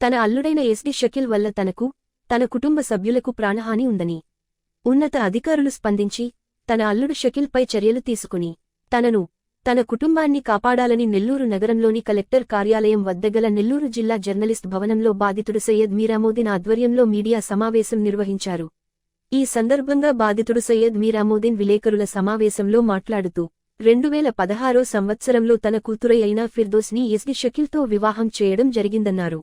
తన అల్లుడైన ఎస్డి షకీల్ వల్ల తనకు, తన కుటుంబ సభ్యులకు ప్రాణహాని ఉందని ఉన్నత అధికారులు స్పందించి తన అల్లుడు షకీల్పై చర్యలు తీసుకుని తనను, తన కుటుంబాన్ని కాపాడాలని నెల్లూరు నగరంలోని కలెక్టర్ కార్యాలయం వద్దగల నెల్లూరు జిల్లా జర్నలిస్ట్ భవనంలో బాధితుడు సయ్యద్ మీరామోదీన్ ఆధ్వర్యంలో మీడియా సమావేశం నిర్వహించారు. ఈ సందర్భంగా బాధితుడు సయ్యద్ మీరామోదీన్ విలేకరుల సమావేశంలో మాట్లాడుతూ 2016 సంవత్సరంలో తన కూతురై అయిన ఫిర్దోస్ని ఎస్డి షకీల్తో వివాహం చేయడం జరిగిందన్నారు.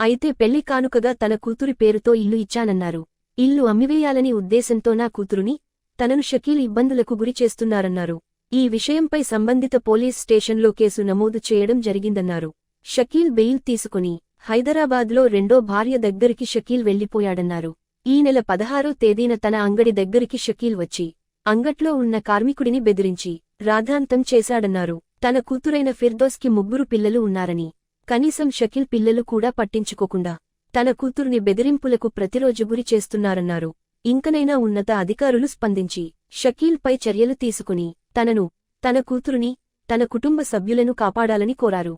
అయితే పెళ్లి కానుకగా తన కూతురి పేరుతో ఇల్లు ఇచ్చానన్నారు. ఇల్లు అమ్మివేయాలని ఉద్దేశంతో నా కూతురుని, తనను షకీల్ ఇబ్బందులకు గురి చేస్తున్నారన్నారు. ఈ విషయంపై సంబంధిత పోలీస్ స్టేషన్లో కేసు నమోదు చేయడం జరిగిందన్నారు. షకీల్ బెయిల్ తీసుకుని హైదరాబాద్లో రెండో భార్య దగ్గరికి షకీల్ వెళ్లిపోయాడన్నారు. ఈ నెల 16వ తేదీన తన అంగడి దగ్గరికి షకీల్ వచ్చి అంగట్లో ఉన్న కార్మికుడిని బెదిరించి రాద్ధాంతం చేశాడన్నారు. తన కూతురైన ఫిర్దోస్కి 3 పిల్లలు ఉన్నారని, కనీసం షకీల్ పిల్లలు కూడా పట్టించుకోకుండా తన కూతురుని బెదిరింపులకు ప్రతిరోజు గురి చేస్తున్నారన్నారు. ఇంకనైనా ఉన్నత అధికారులు స్పందించి షకీల్పై చర్యలు తీసుకుని తనను, తన కూతురుని, తన కుటుంబ సభ్యులను కాపాడాలని కోరారు.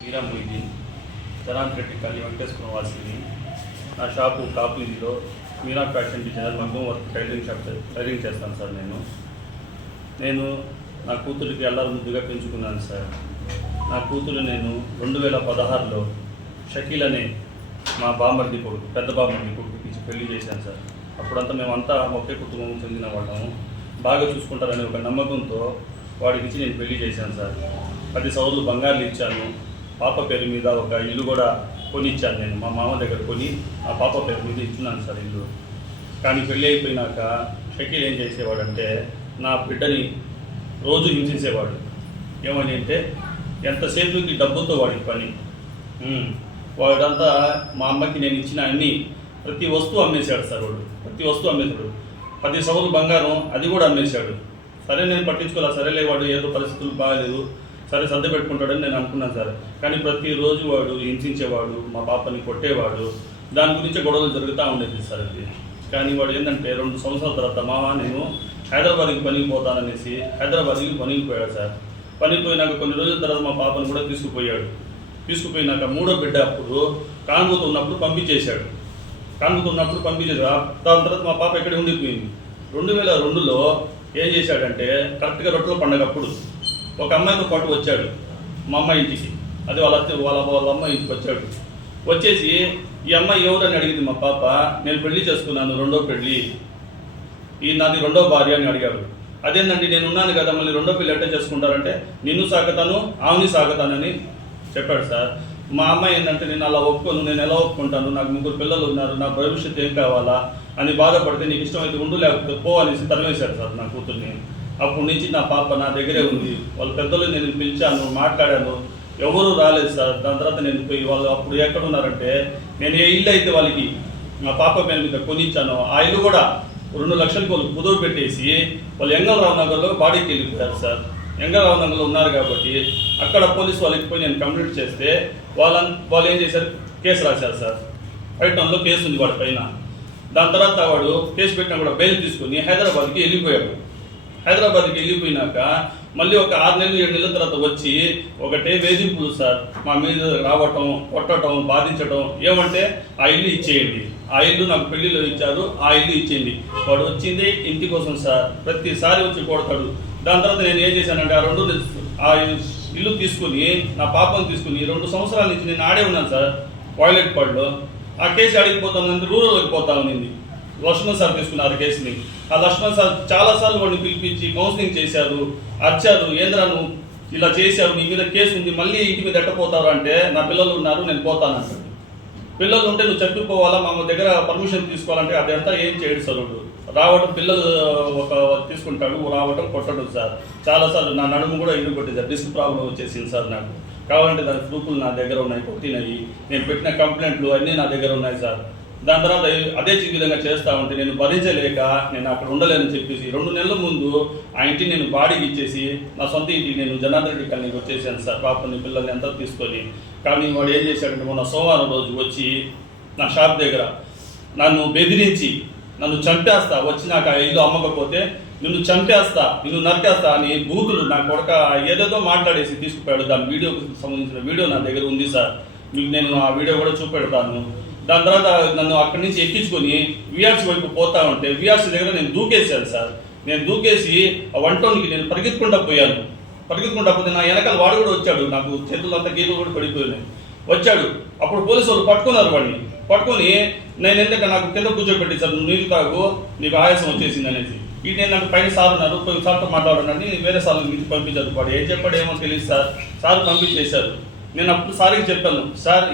మీరామోదీన్ జనాంతరెడ్డి కాలనీ వెంకటేశ్వర వాసిని. నా షాపు కాపులీలో మీనా ఫ్యాషన్ డిజైనర్ మగ్గం వర్క్ టైలరింగ్ చేస్తాను సార్. నేను నా కూతురికి అల్లారు ముద్దుగా పెంచుకున్నాను సార్. నా కూతురు నేను 2016లో షకీల్ అనే మా బామ్మర్ది కొడుకు, పెద్ద బామ్మర్ది కొడుకు ఇచ్చి పెళ్లి చేశాను సార్. అప్పుడంతా మేమంతా ఒకే కుటుంబం చెందిన వాళ్ళము. బాగా చూసుకుంటారనే ఒక నమ్మకంతో వాడికి ఇచ్చి నేను పెళ్లి చేశాను సార్. 10 సవర్లు బంగారులు ఇచ్చాను. పాప పేరు మీద ఒక ఇల్లు కూడా కొనిచ్చాను నేను. మా మామ దగ్గర కొని ఆ పాప పేరు మీద ఇచ్చున్నాను సార్ ఇల్లు. కానీ పెళ్ళి అయిపోయినాక షకీల్ ఏం చేసేవాడంటే నా బిడ్డని రోజు హింసించేవాడు. ఏమని అంటే ఎంతసేపుకి డబ్బుతో వాడికి పని. వాడంతా మా అమ్మకి నేను ఇచ్చిన అన్ని ప్రతి వస్తువు అమ్మేశాడు సార్. వాడు ప్రతి వస్తువు అమ్మేశాడు. 10 సవర్లు బంగారం అది కూడా అమ్మేశాడు. సరే నేను పట్టించుకోవాలి, సరేలే వాడు ఏదో పరిస్థితులు బాగాలేదు, సరే సర్ది పెట్టుకుంటాడని నేను అనుకున్నాను సార్. కానీ ప్రతిరోజు వాడు హింసించేవాడు, మా పాపని కొట్టేవాడు. దాని గురించి గొడవలు జరుగుతూ ఉండేది సార్. అది కానీ వాడు ఏంటంటే 2 సంవత్సరాల తర్వాత మామ నేను హైదరాబాద్కి పనికి పోతాననేసి హైదరాబాద్కి పనికి పోయాడు సార్. పనికి పోయినాక కొన్ని రోజుల తర్వాత మా పాపను కూడా తీసుకుపోయాడు. తీసుకుపోయినాక 3వ బిడ్డ అప్పుడు కాన్పూర్ ఉన్నప్పుడు పంపించేశాడు. దాని తర్వాత మా పాప ఎక్కడ ఉండిపోయింది. 2002లో ఏం చేశాడంటే కరెక్ట్గా రొట్టెల పండగ అప్పుడు ఒక అమ్మాయితో పాటు వచ్చాడు మా అమ్మ ఇంటికి. అది వాళ్ళ అమ్మ ఇంటికి వచ్చాడు. వచ్చేసి ఈ అమ్మాయి ఎవరని అడిగింది మా పాప. నేను పెళ్లి చేసుకున్నాను, 2వ పెళ్లి, ఈ నాది 2వ భార్య అని అడిగాడు. అదేంటండి నేను ఉన్నాను కదా, మళ్ళీ 2వ పెళ్లి ఎట్లా చేసుకుంటారంటే నిన్ను సాగుతాను ఆమెని సాగుతానని చెప్పాడు సార్. మా అమ్మాయి ఏంటంటే నేను అలా ఒప్పుకోను, నేను ఎలా ఒప్పుకుంటాను, నాకు 3 పిల్లలు ఉన్నారు, నా భవిష్యత్తు ఏం కావాలా అని బాధపడితే నీకు ఇష్టమైతే ఉండు లేకపోతే పో అనేసి తరిమేశాడు సార్ నా కూతుర్ని. అప్పటి నుంచి నా పాప నా దగ్గరే ఉంది. వాళ్ళ పెద్దలు నేను పిలిచాను, మాట్లాడాను, ఎవరూ రాలేదు సార్. దాని తర్వాత నేను పోయి వాళ్ళు అప్పుడు ఎక్కడున్నారంటే నేను ఏ ఇల్లు అయితే వాళ్ళకి మా పాప పేరు మీద కొనిచ్చాను ఆ ఇల్లు కూడా 2 లక్షలకి వాళ్ళు కుదురు పెట్టేసి వాళ్ళు ఎంగళరావు నగర్లో బాడీకి వెళ్ళిపోయారు సార్. ఎంగళరావు నగర్లో ఉన్నారు కాబట్టి అక్కడ పోలీసు వాళ్ళకి పోయి నేను కంప్లైంట్ చేస్తే వాళ్ళు ఏం చేశారు, కేసు రాశారు సార్. పైటంలో కేసు ఉంది వాడి పైన. దాని తర్వాత వాడు కేసు పెట్టినా కూడా బెయిల్ తీసుకుని హైదరాబాద్కి వెళ్ళిపోయాడు. హైదరాబాద్కి వెళ్ళిపోయినాక మళ్ళీ ఒక 6 నెలలు 7 నెలల తర్వాత వచ్చి ఒకటే వేధింపులు సార్. మా మీద రావటం, కొట్టడం, బాధించడం. ఏమంటే ఆ ఇల్లు ఇచ్చేయండి, ఆ ఇల్లు నాకు పెళ్లిలో ఇచ్చారు, ఆ ఇల్లు ఇచ్చేయండి. వాడు వచ్చింది ఇంటి కోసం సార్. ప్రతిసారి వచ్చి కొడతాడు. దాని తర్వాత నేను ఏం చేశానంటే ఆ ఇల్లు తీసుకుని నా పాపను తీసుకుని 2 సంవత్సరాల నుంచి నేను ఆడే ఉన్నాను సార్ వాయిలెట్ పాడులో. ఆ కేసు అడిగిపోతాను, రూరల్కి పోతా ఉంది. లక్ష్మణ్ సార్ తీసుకున్నారు కేసుని. ఆ లక్ష్మణ్ సార్ చాలాసార్లు వాడిని పిలిపించి కౌన్సిలింగ్ చేశారు, అరిచారు. ఏంద్రా నువ్వు ఇలా చేశారు, నీ మీద కేసు ఉంది, మళ్ళీ ఇంటి మీద ఎట్టపోతారు అంటే నా పిల్లలు ఉన్నారు నేను పోతానంటాడు. పిల్లలు ఉంటే నువ్వు చెప్పిపోవాలా, మా దగ్గర పర్మిషన్ తీసుకోవాలంటే అదంతా ఏం చేయడు సార్. రావటం పిల్లలు ఒక తీసుకుంటాడు, రావటం కొట్టడం సార్. చాలాసార్లు నా నడుము కూడా ఇల్లు కొట్టింది సార్. డిస్క్ ప్రాబ్లం వచ్చేసింది సార్ నాకు. కావాలంటే దాని ప్రూఫ్లు నా దగ్గర ఉన్నాయి, కొట్టినవి. నేను పెట్టిన కంప్లైంట్లు అన్నీ నా దగ్గర ఉన్నాయి సార్. దాని తర్వాత అదే విధంగా చేస్తా ఉంటే నేను భరించలేక నేను అక్కడ ఉండలేనని చెప్పేసి 2 నెలల ముందు ఆ ఇంటిని నేను బాడీకి ఇచ్చేసి నా సొంత ఇంటికి నేను జనార్దన్ రెడ్డి కాలనీకి వచ్చేసాను సార్. పాపని పిల్లల్ని అంతా తీసుకొని. కానీ వాడు ఏం చేశాడంటే మొన్న సోమవారం రోజు వచ్చి నా షాప్ దగ్గర నన్ను బెదిరించి నన్ను చంపేస్తా, వచ్చి నాకు ఆ ఇల్లు అమ్మకపోతే నిన్ను చంపేస్తా, నిన్ను నరికేస్తా అని బూతులు నా కొడక ఏదేదో మాట్లాడేసి తీసుకుపోయాడు. దాని వీడియోకి సంబంధించిన వీడియో నా దగ్గర ఉంది సార్. మీకు నేను ఆ వీడియో కూడా చూపెడతాను. దాని తర్వాత నన్ను అక్కడి నుంచి ఎక్కించుకొని విఆర్సీ వైపు పోతా ఉంటే విఆర్సీ దగ్గర నేను దూకేసాను సార్. నేను దూకేసి ఆ 1 టౌన్కి నేను పరిగెత్తుకుంటా పోయాను. పరిగెత్తుకుంటా పోతే నా వెనకాల వాడు కూడా వచ్చాడు. నాకు చేతులంతా గీతలు కూడా పడిపోయినాయి. వచ్చాడు. అప్పుడు పోలీసు వాళ్ళు పట్టుకున్నారు వాడిని. పట్టుకొని నేను ఎందుకు నాకు కింద కూర్చోబెట్టేశారు, నువ్వు నీళ్ళు తాగు, నీకు ఆయాసం వచ్చేసింది అనేసి. ఈ నేను నాకు పైన సార్ ఉన్నారు, సార్తో మాట్లాడానని వేరే సార్లు నుంచి పంపించారు. వాడు ఏం చెప్పాడు ఏమో తెలియదు సార్. సార్ పంపించేశారు. నేను అప్పుడు సార్కి చెప్పాను, సార్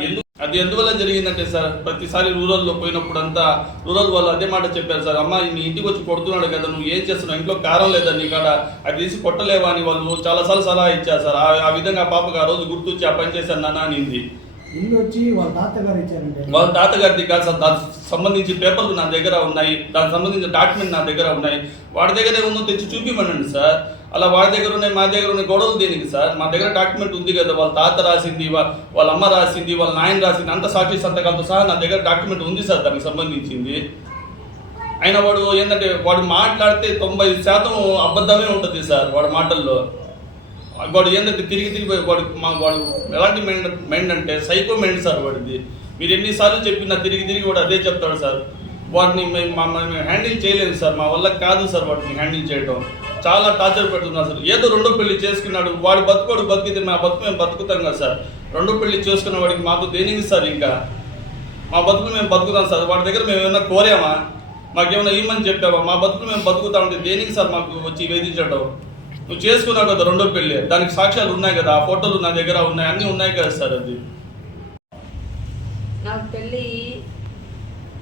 అది ఎందువల్ల జరిగిందంటే సార్, ప్రతిసారి రూరల్లో పోయినప్పుడు అంతా రూరల్ వాళ్ళు అదే మాట చెప్పారు సార్. అమ్మ నీ ఇంటికి వచ్చి కొడుతున్నాడు కదా, నువ్వు ఏం చేస్తున్నావు, ఇంట్లో కారం లేదా నీ కాడ, అది తీసి కొట్టలేవా అని వాళ్ళు చాలాసార్లు సలహా ఇచ్చారు సార్. ఆ విధంగా ఆ పాపకు ఆ రోజు గుర్తొచ్చి ఆ పని చేశాను నాన్న అనింది. ఇల్లు వచ్చి వాళ్ళ తాతగారు ఇచ్చారంటే వాళ్ళ తాతగారిది కాదు సార్. దానికి సంబంధించి పేపర్లు నా దగ్గర ఉన్నాయి, దానికి సంబంధించిన డాక్యుమెంట్ నా దగ్గర ఉన్నాయి. వాడి దగ్గరే ఉందో తెచ్చి చూపిమనండి సార్. అలా వాడి దగ్గర ఉన్నాయి, మా దగ్గర ఉన్నాయి, గొడవలు దేనికి సార్? మా దగ్గర డాక్యుమెంట్ ఉంది కదా, వాళ్ళ తాత రాసింది, వాళ్ళ అమ్మ రాసింది, వాళ్ళ నాయన రాసింది, అంత సాక్షి సంతకాలతో సహా నా దగ్గర డాక్యుమెంట్ ఉంది సార్ దానికి సంబంధించింది. అయినా వాడు ఏంటంటే వాడు మాట్లాడితే 90% అబద్ధమే ఉంటుంది సార్ వాడి మాటల్లో. వాడు ఏంటంటే తిరిగి వాడు ఎలాంటి మైండ్ అంటే సైకో మైండ్ సార్ వాడిది. మీరు ఎన్నిసార్లు చెప్పినా తిరిగి వాడు అదే చెప్తాడు సార్. వాడిని మేము హ్యాండిల్ చేయలేదు సార్, మా వల్ల కాదు సార్ వాటిని హ్యాండిల్ చేయడం. చాలా టార్చర్ పెడుతున్నారు సార్. ఏదో 2వ పెళ్లి చేసుకున్నాడు, వాడు బతికితే మా బతుకు మేము బతుకుతాం కదా సార్. 2వ పెళ్లి చేసుకున్న వాడికి మాకు దేనికి సార్? ఇంకా మా బతుకులు మేము బతుకుతాం సార్. వాడి దగ్గర మేము ఏమైనా కోరామా? మాకేమైనా ఇమ్మని చెప్పావా? మా బతుకులు మేము బతుకుతా ఉంటే దేనికి సార్ మాకు వచ్చి వేధించడం? నువ్వు చేసుకున్నావు కదా 2వ పెళ్లి, దానికి సాక్ష్యాలు ఉన్నాయి కదా, ఆ ఫోటోలు నా దగ్గర ఉన్నాయి, అన్నీ ఉన్నాయి కదా సార్. అది నాకు పెళ్ళి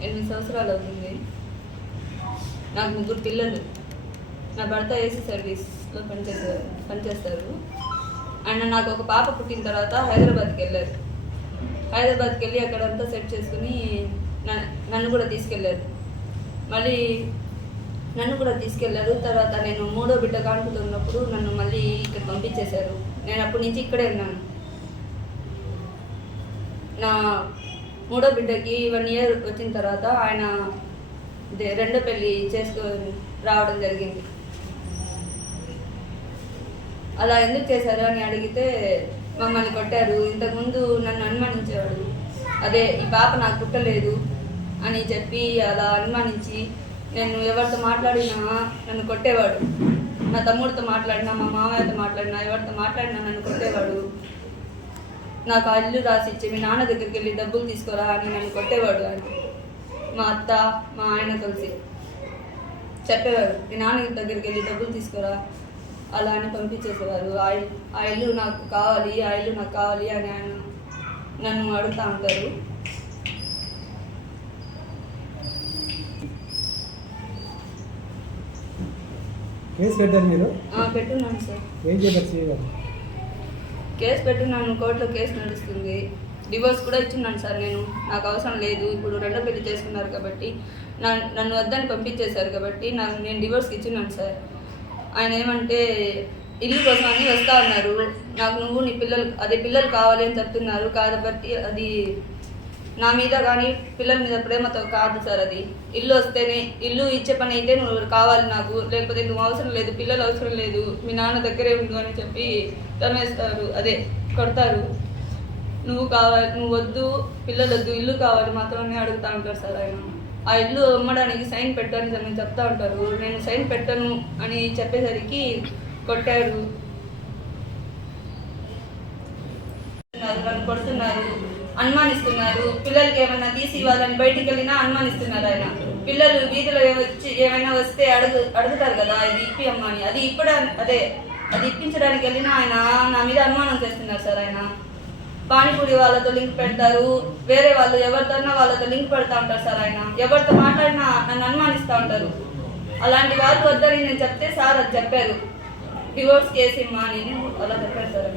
8 సంవత్సరాలు అవుతుంది. నాకు 3 పిల్లలు. నా భర్త ఏసీ సర్వీస్లో పనిచేస్తారు. ఆయన నాకు ఒక పాప పుట్టిన తర్వాత హైదరాబాద్కి వెళ్ళారు. హైదరాబాద్కి వెళ్ళి అక్కడంతా సెట్ చేసుకుని నన్ను కూడా తీసుకెళ్ళారు. మళ్ళీ నన్ను కూడా తీసుకెళ్లారు. తర్వాత నేను 3వ బిడ్డ కానుపుతున్నప్పుడు నన్ను మళ్ళీ ఇక్కడ పంపించేశారు. నేను అప్పటి నుంచి ఇక్కడే ఉన్నాను. నా 3వ బిడ్డకి 1 ఇయర్ వచ్చిన తర్వాత ఆయన 2వ పెళ్ళి చేసుకొని రావడం జరిగింది. అలా ఎందుకు చేశారు అని అడిగితే మమ్మల్ని కొట్టారు. ఇంతకుముందు నన్ను అనుమానించేవాడు. అదే ఈ పాప నాకు పుట్టలేదు అని చెప్పి అలా అనుమానించి నేను ఎవరితో మాట్లాడినా నన్ను కొట్టేవాడు. నా తమ్ముడితో మాట్లాడినా, మా మామయ్యతో మాట్లాడినా, ఎవరితో మాట్లాడినా నన్ను కొట్టేవాడు. నాకు ఆ ఇల్లు రాసిచ్చి మీ నాన్న దగ్గరికి వెళ్ళి డబ్బులు తీసుకోరా అని నన్ను కొట్టేవాడు. ఆయన మా అత్త మా ఆయన కలిసి చెప్పేవాడు, మీ నాన్న దగ్గరికి వెళ్ళి డబ్బులు తీసుకోరా అలా అని పంపించేసేవారు. ఆ ఇల్లు నాకు కావాలి, ఆ ఇల్లు నాకు కావాలి అని ఆయన నన్ను అడుగుతూ ఉంటారు. కేసు పెట్టారు మీరు? పెట్టున్నాను సార్. ఏం చెప్పారు సీఏ గారు? కేసు పెట్టున్నాను, కోర్టులో కేసు నడుస్తుంది. డివోర్స్ కూడా ఇచ్చున్నాను సార్. నాకు అవసరం లేదు, ఇప్పుడు 2వ పెళ్లి చేసుకున్నారు కాబట్టి నన్ను వద్దని పంపించేశారు కాబట్టి నేను డివోర్స్కి ఇచ్చున్నాను సార్. ఆయన ఏమంటే ఇల్లు కోసం అని వస్తా ఉన్నారు. నాకు నువ్వు నీ పిల్లలు కావాలి అని చెప్తున్నారు కాబట్టి అది నా మీద కానీ పిల్లల మీద ప్రేమతో కాదు సార్. అది ఇల్లు వస్తేనే, ఇల్లు ఇచ్చే పని అయితే నువ్వు కావాలి నాకు, లేకపోతే నువ్వు అవసరం లేదు, పిల్లలు అవసరం లేదు, మీ నాన్న దగ్గరే ఉండు అని చెప్పి తమేస్తారు, అదే కొడతారు. నువ్వు కావాలి, నువ్వు వద్దు, పిల్లలు వద్దు, ఇల్లు కావాలి మాత్రమే అడుగుతూ ఉంటారు సార్. ఆయన ఆ ఇల్లు అమ్మడానికి సైన్ పెట్టు అని నేను చెప్తా ఉంటారు. నేను సైన్ పెట్టను అని చెప్పేసరికి కొట్టారు, నన్ను కొడుతున్నారు, అనుమానిస్తున్నారు. పిల్లలకి ఏమైనా తీసి ఇవ్వాలని బయటికి వెళ్ళినా అనుమానిస్తున్నారు. ఆయన పిల్లలు వీధిలో వచ్చి ఏమైనా వస్తే అడుగుతారు కదా, ఇది ఇప్పి అమ్మ అని. అది ఇప్పించడానికి వెళ్ళినా ఆయన నా మీద అనుమానం చేస్తున్నారు సార్. ఆయన పానీపూరి వాళ్ళతో లింక్ పెడతారు, వేరే వాళ్ళు ఎవరితోన్నా వాళ్ళతో లింక్ పెడతా ఉంటారు సార్. ఆయన ఎవరితో మాట్లాడినా నన్ను అనుమానిస్తూ ఉంటారు. అలాంటి వాళ్ళు వద్దని నేను చెప్తే సార్ అది చెప్పారు, డివోర్స్ కేసు ఇమ్మా అని అలా చెప్పారు సార్.